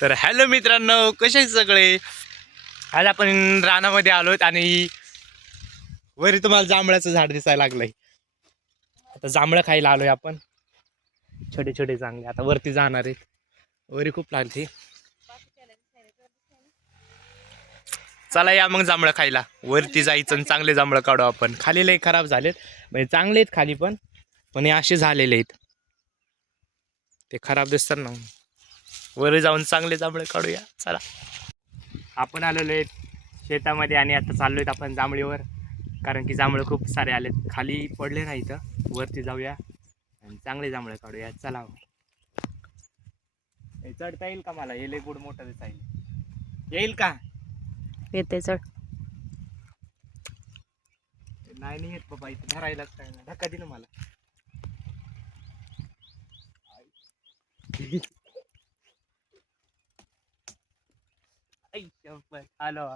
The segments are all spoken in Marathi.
तर हॅलो मित्रांनो कसे आहेत सगळे? आज आपण रानामध्ये आलोत आणि वरी तुम्हाला जांभळाचं झाड दिसायला लागलंय. आता जांभळं खायला आलोय आपण. छोटे छोटे चांगले आता वरती जाणार आहेत. वरी खूप लागली चला या मग जांभळं खायला. वरती जायचं आणि चांगले जांभळं काढू आपण. खाली लय खराब झालेत. म्हणजे चांगले आहेत खाली पण. पण हे असे झालेले आहेत. ते खराब दिसतात ना. वर जाऊन चांगले जांभळे काढूया. चला. आपण आलेलो आहेत शेतामध्ये आणि आता चाललोय आपण जांभळीवर. कारण की जांभळं खूप सारे आलेत. खाली पडले नाही इथं. वरती जाऊया आणि चांगले जांभळे काढूया. चला. हे चढता येईल का मला? हे लय गुड मोठं दिसा येईल येईल का? येते चढ. नाही नाही येत बाबा. इथं धरायलाच काय नाही. धक्का दे ना मला. आलो.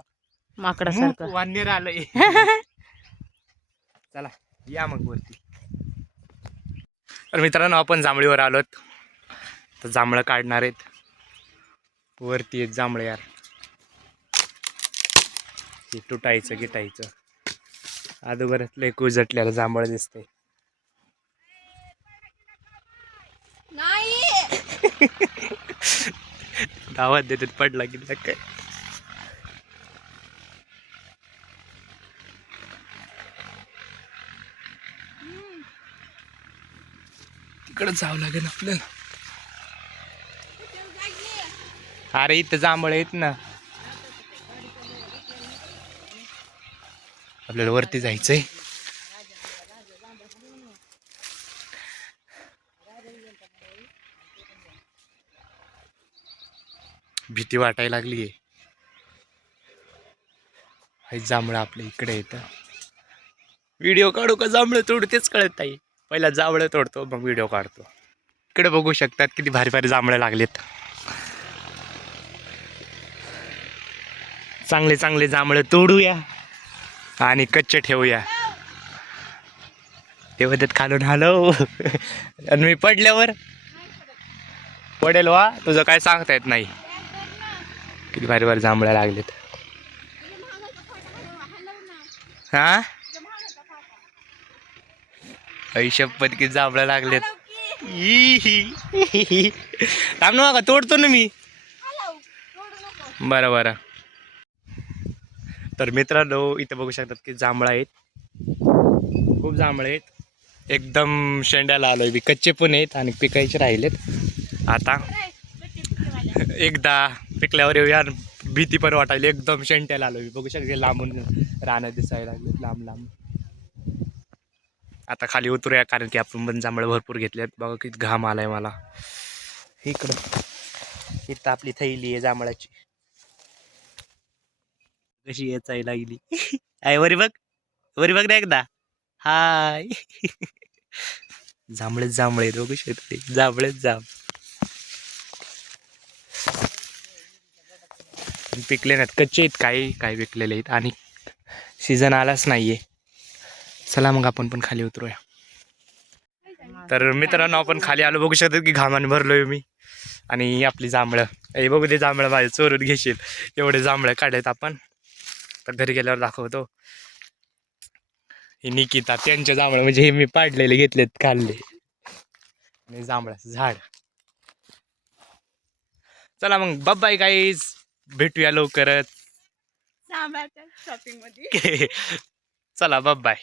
माकडासारखं. वानेर आलंय. चला या मग वरती. तर मित्रांनो आपण जांभळीवर आलोत. तर जांभळं काढणार आहेत. वरती आहेत जांभळे यार. हे तुटायचं गिटायचं. अगोदरच लय कुजटल्याला जांभळ दिसते गावात देतात पडला की काय तिकडं जावं लागेल आपल्याला अरे इथं जांभळ आहेत ना. आपल्याला वरती जायचंय. भीती वाटायला लागली आहे जांभळं आपल्या इकडे येतं व्हिडिओ काढू का जांभळं? तोडू तेच कळत नाही. पहिला जांभळं तोडतो मग व्हिडिओ काढतो. इकडे बघू शकतात किती भारी भारी जांभळं लागलेत. चांगले चांगले जांभळं तोडूया आणि कच्चे ठेवूया. ते त्यात खालून हलव आणि मी पडल्यावर? पडेल वा तुझं काय सांगता येत नाही. किती भारी भारी जांभळं लागलेत. हा? ऐशपत किती जांभळं लागलेत. थांब ना का तोडतो ना मी. बरं बरं. तर मित्रांनो इथे बघू शकतात की जांभळं आहेत. खूप जांभळं आहेत. एकदम शेंड्याला आलोय बी कच्चे पण आहेत आणि पिकायचे राहिलेत. आता एकदा पिकल्यावर येऊया भीती पण वाटायली. एकदम शेंट्याला आलोय बघू शकते लांबून रानं दिसायला लागले लांब लांब. आता खाली उतरूया कारण की आपण पण जांभळं भरपूर घेतलेत बघा किती घाम आलाय मला. इकडं. इथं आपली थैली आहे जांभळाची. कशी येचाय लागली? आहे वरी बघ. वरी बघ ना एकदा. हाय. जांभळेच जांभळे बघू हो शकते जांभळेच जांभ. पिकले नाहीत. कच्चे आहेत काही काही पिकलेले आहेत. आणि सीझन आलाच नाहीये. चला मग आपण पण खाली उतरूया. तर मित्रांनो आपण खाली आलो. बघू शकतो की घामाने भरलोय मी आणि आपली जांभळं. हे बघू दे जांभळं माझे चोरून घेशील. एवढे जांभळं काढलेत आपण. तर घरी गेल्यावर दाखवतो. हे निकिता त्यांचे जांभळं म्हणजे हे मी पाडलेले घेतलेत खाल्ले. आणि जांभळाचं झाड. चला मग बाय गाईज भेटूया लवकरच. शॉपिंगमध्ये. चला बाय